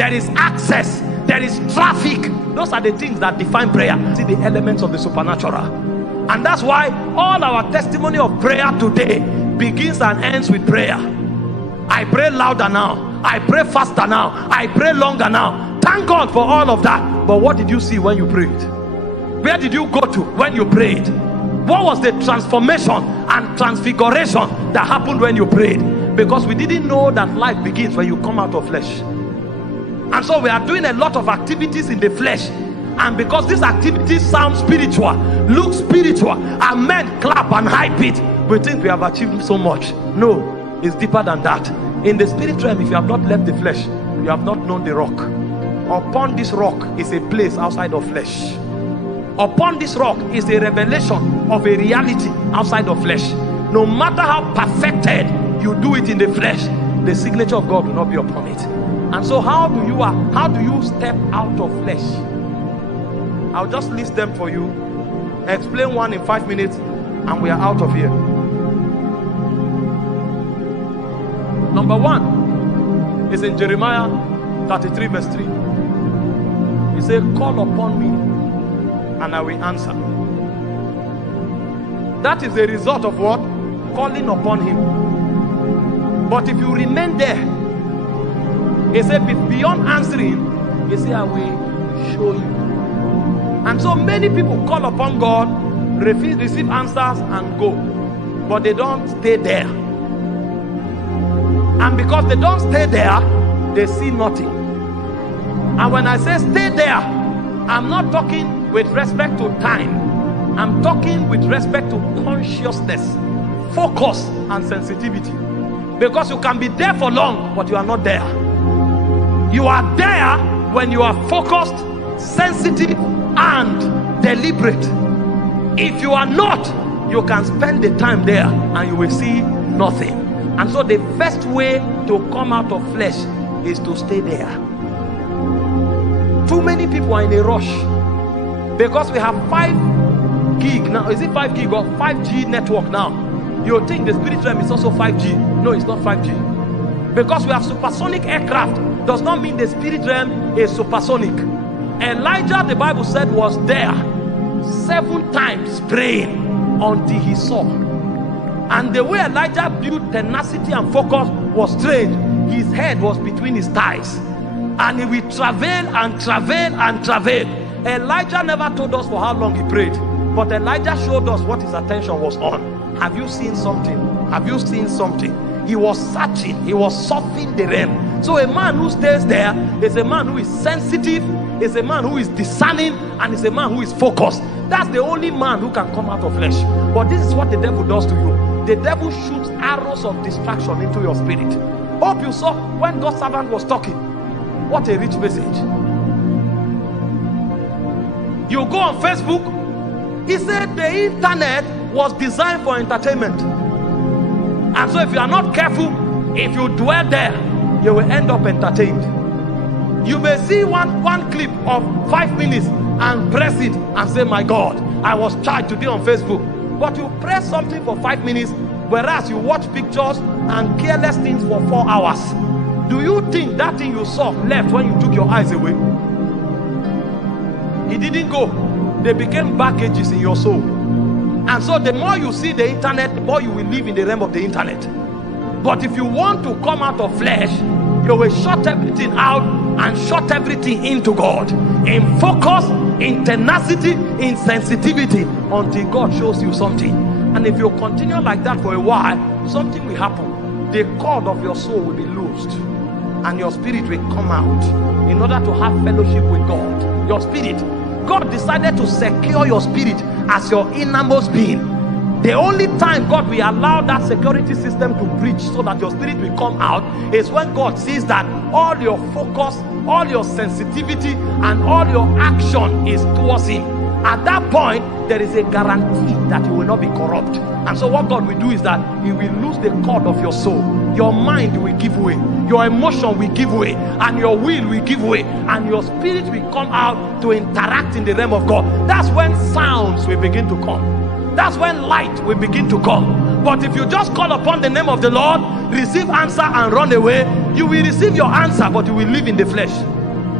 there is access, there is traffic. Those are the things that define prayer. See the elements of the supernatural. And that's why all our testimony of prayer today begins and ends with prayer. I pray louder now, I pray faster now, I pray longer now. Thank God for all of that. But what did you see when you prayed? Where did you go to when you prayed? What was the transformation and transfiguration that happened when you prayed? Because we didn't know that life begins when you come out of flesh. And so we are doing a lot of activities in the flesh, and because these activities sound spiritual, look spiritual, and men clap and hype it, we think we have achieved so much. No, it's deeper than that. In the spirit realm, if you have not left the flesh, you have not known the rock. Upon this rock is a place outside of flesh. Upon this rock is a revelation of a reality outside of flesh. No matter how perfected you do it in the flesh, the signature of God will not be upon it. And so how do you step out of flesh? I'll just list them for you, explain one in 5 minutes, and we are out of here. Number one is in Jeremiah 33 verse 3. He said, call upon me and I will answer. That is the result of what? Calling upon him. But if you remain there, he said, beyond answering, he said, I will show you. And so many people call upon God, receive answers and go, but they don't stay there. And because they don't stay there, they see nothing. And when I say stay there, I'm not talking with respect to time. I'm talking with respect to consciousness, focus and sensitivity. Because you can be there for long, but you are not there. You are there when you are focused, sensitive and deliberate. If you are not, you can spend the time there and you will see nothing. And so the first way to come out of flesh is to stay there. Too many people are in a rush because we have 5 gig now. Is it 5 gig or 5G network now? You think the spirit realm is also 5G. No, it's not 5G. Because we have supersonic aircraft does not mean the spirit realm is supersonic. Elijah, the Bible said, was there 7 times praying until he saw. And the way Elijah built tenacity and focus was strange. His head was between his thighs, and he will travail and travail and travail. Elijah never told us for how long he prayed, but Elijah showed us what his attention was on. Have you seen something? Have you seen something? He was searching, he was surfing the realm. So a man who stays there is a man who is sensitive, is a man who is discerning, and is a man who is focused. That's the only man who can come out of flesh. But this is what the devil does to you. The devil shoots arrows of distraction into your spirit. Hope you saw when God's servant was talking. What a rich message. You go on Facebook, he said the internet was designed for entertainment. And so if you are not careful, if you dwell there, you will end up entertained. You may see one clip of 5 minutes and press it and say, my God, I was charged today on Facebook. But you press something for 5 minutes, whereas you watch pictures and careless things for 4 hours. Do you think that thing you saw left when you took your eyes away? It didn't go. They became baggages in your soul. And so the more you see the internet, the more you will live in the realm of the internet. But if you want to come out of flesh, you will shut everything out and shut everything into God. In focus, in tenacity, in sensitivity, until God shows you something. And if you continue like that for a while, something will happen. The cord of your soul will be loosed, and your spirit will come out in order to have fellowship with God. Your spirit. God decided to secure your spirit as your innermost being. The only time God will allow that security system to breach so that your spirit will come out is when God sees that all your focus, all your sensitivity, and all your action is towards him. At that point, there is a guarantee that you will not be corrupt. And so what God will do is that he will lose the cord of your soul. Your mind will give way, your emotion will give way, and your will will give way, and your spirit will come out to interact in the realm of God. That's when sounds will begin to come. That's when light will begin to come. But if you just call upon the name of the Lord, receive answer and run away, you will receive your answer, but you will live in the flesh.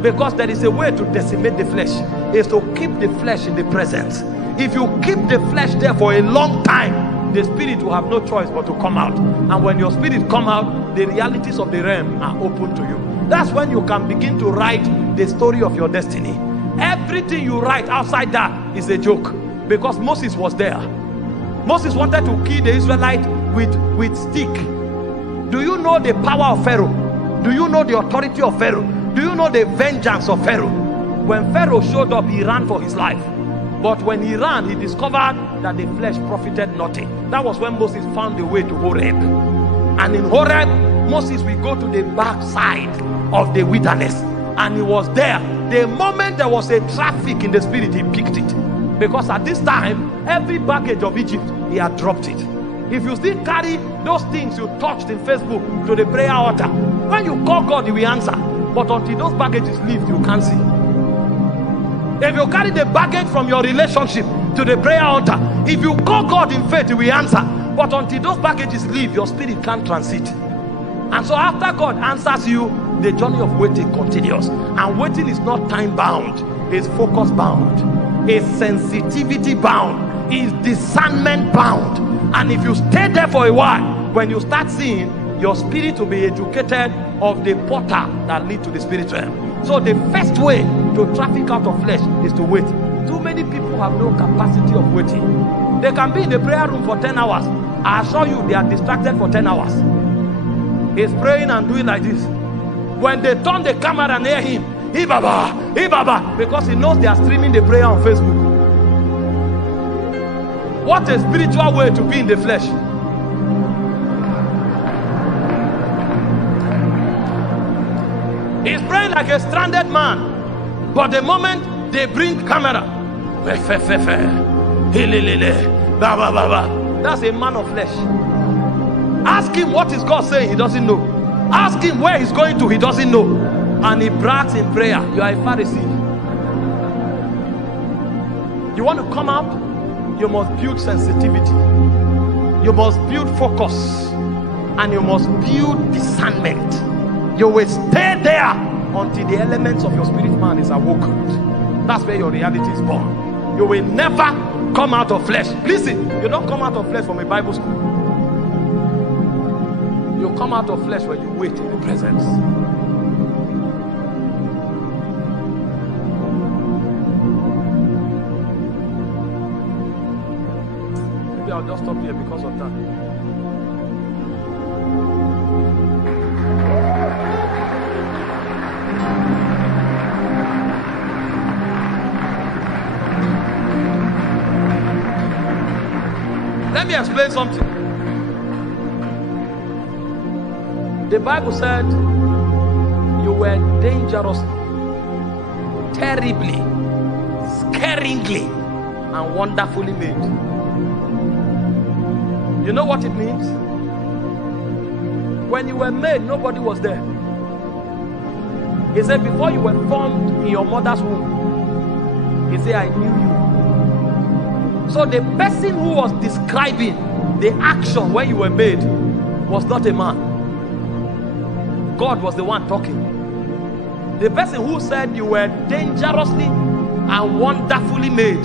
Because there is a way to decimate the flesh, is to keep the flesh in the presence. If you keep the flesh there for a long time, the spirit will have no choice but to come out. And when your spirit come out, the realities of the realm are open to you. That's when you can begin to write the story of your destiny. Everything you write outside that is a joke, because Moses was there. Moses wanted to kill the Israelites with stick. Do you know the power of Pharaoh? Do you know the authority of Pharaoh? Do you know the vengeance of Pharaoh? When Pharaoh showed up, he ran for his life. But when he ran, he discovered that the flesh profited nothing. That was when Moses found the way to Horeb. And in Horeb, Moses will go to the backside of the wilderness. And he was there. The moment there was a traffic in the spirit, he picked it. Because at this time, every baggage of Egypt, he had dropped it. If you still carry those things you touched in Facebook to the prayer altar, when you call God, he will answer. But until those baggages leave, you can't see. If you carry the baggage from your relationship to the prayer altar, if you call God in faith, he will answer. But until those baggages leave, your spirit can't transit. And so after God answers you, the journey of waiting continues. And waiting is not time bound, it's focus bound, it's sensitivity bound, it's discernment bound. And if you stay there for a while, when you start seeing, your spirit will be educated of the portal that lead to the spirit realm. So the first way to traffic out of flesh is to wait. Too many people have no capacity of waiting. They can be in the prayer room for 10 hours. I assure you, they are distracted for 10 hours. He's praying and doing like this. When they turn the camera and hear him, Ibaba, Ibaba, because he knows they are streaming the prayer on Facebook. What a spiritual way to be in the flesh. He's praying like a stranded man. But the moment they bring camera, that's a man of flesh. Ask him what is God saying, he doesn't know. Ask him where he's going to, he doesn't know. And he brags in prayer. You are a Pharisee. You want to come out? You must build sensitivity. You must build focus. And you must build discernment. You will stay there until the elements of your spirit man is awoken. That's where your reality is born. You will never come out of flesh. Listen, you don't come out of flesh from a Bible school. You come out of flesh when you wait in the presence. Maybe I'll just stop here because of that. Let me explain something. The Bible said you were dangerously, terribly, scaringly, and wonderfully made. You know what it means? When you were made, nobody was there. He said, before you were formed in your mother's womb, he said, I knew you. So the person who was describing the action when you were made was not a man. God was the one talking. The person who said you were dangerously and wonderfully made,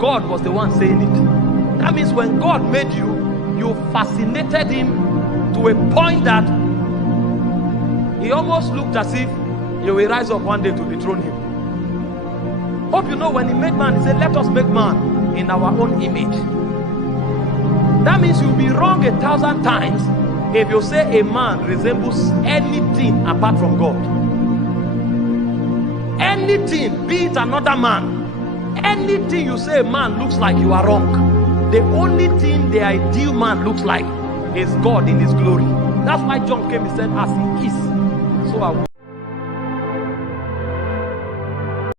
God was the one saying it. That means when God made you, you fascinated him to a point that he almost looked as if you will rise up one day to dethrone him. Hope you know when he made man, he said, let us make man in our own image. That means you'll be wrong 1,000 times if you say a man resembles anything apart from God. Anything, be it another man, anything you say a man looks like, you are wrong. The only thing the ideal man looks like is God in his glory. That's why John came and said, as he is, so are we.